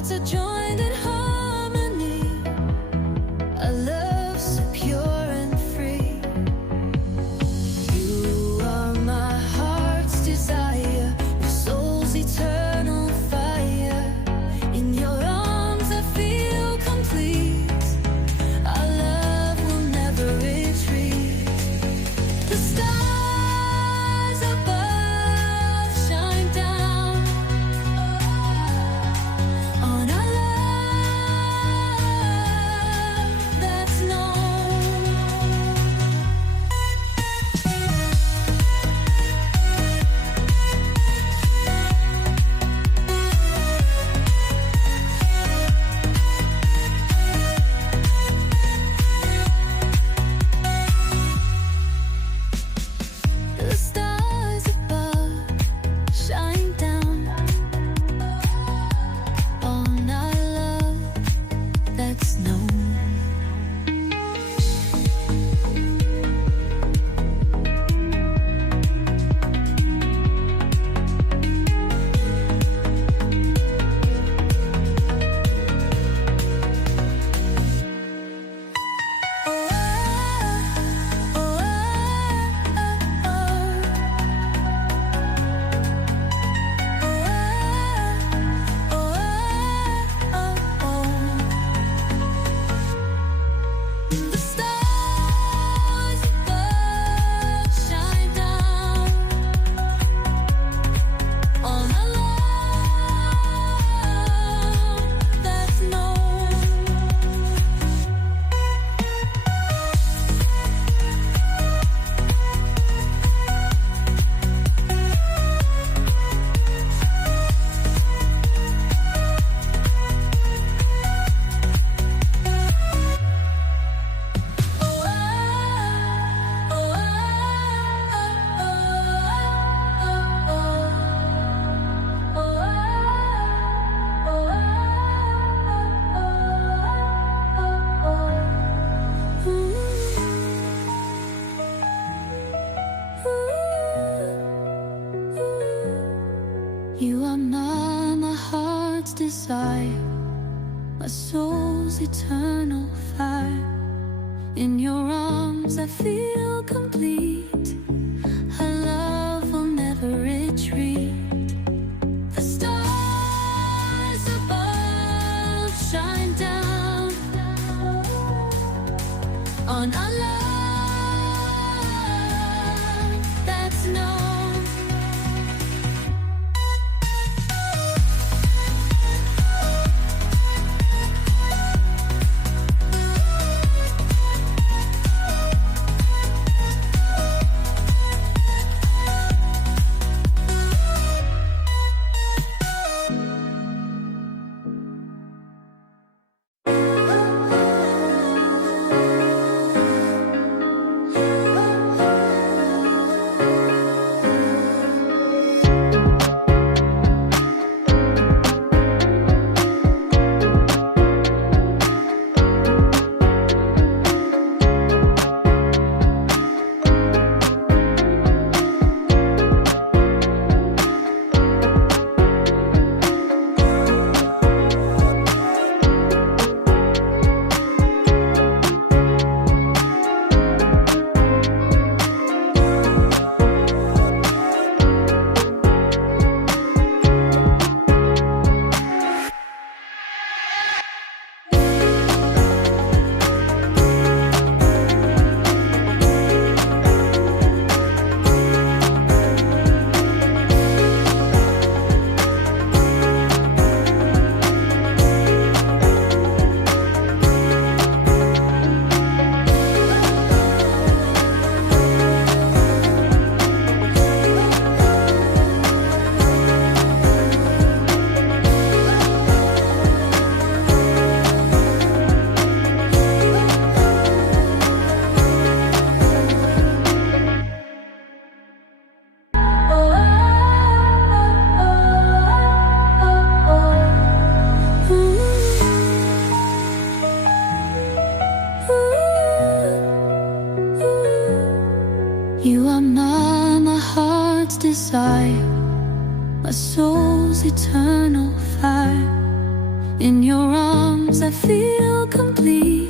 hearts are joined in harmony. A love so pure and free. You are my heart's desire, your soul's eternal fire. In your arms I feel complete. Our love will never retreat. The stars above shine down on our love that's known. The stars above shine down on our love that's known. The stars above shine down on our love that's known. You are my heart's desire, my soul's eternal fire. In your arms I feel complete. Our love will never retreat. The stars above shine down on our love that's known. You are my heart's desire, my soul's eternal fire. In your arms I feel complete.